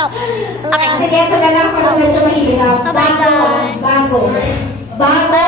stop. Okay. Sige, ito na lang para medyo mahirap. Oh my God. Bago.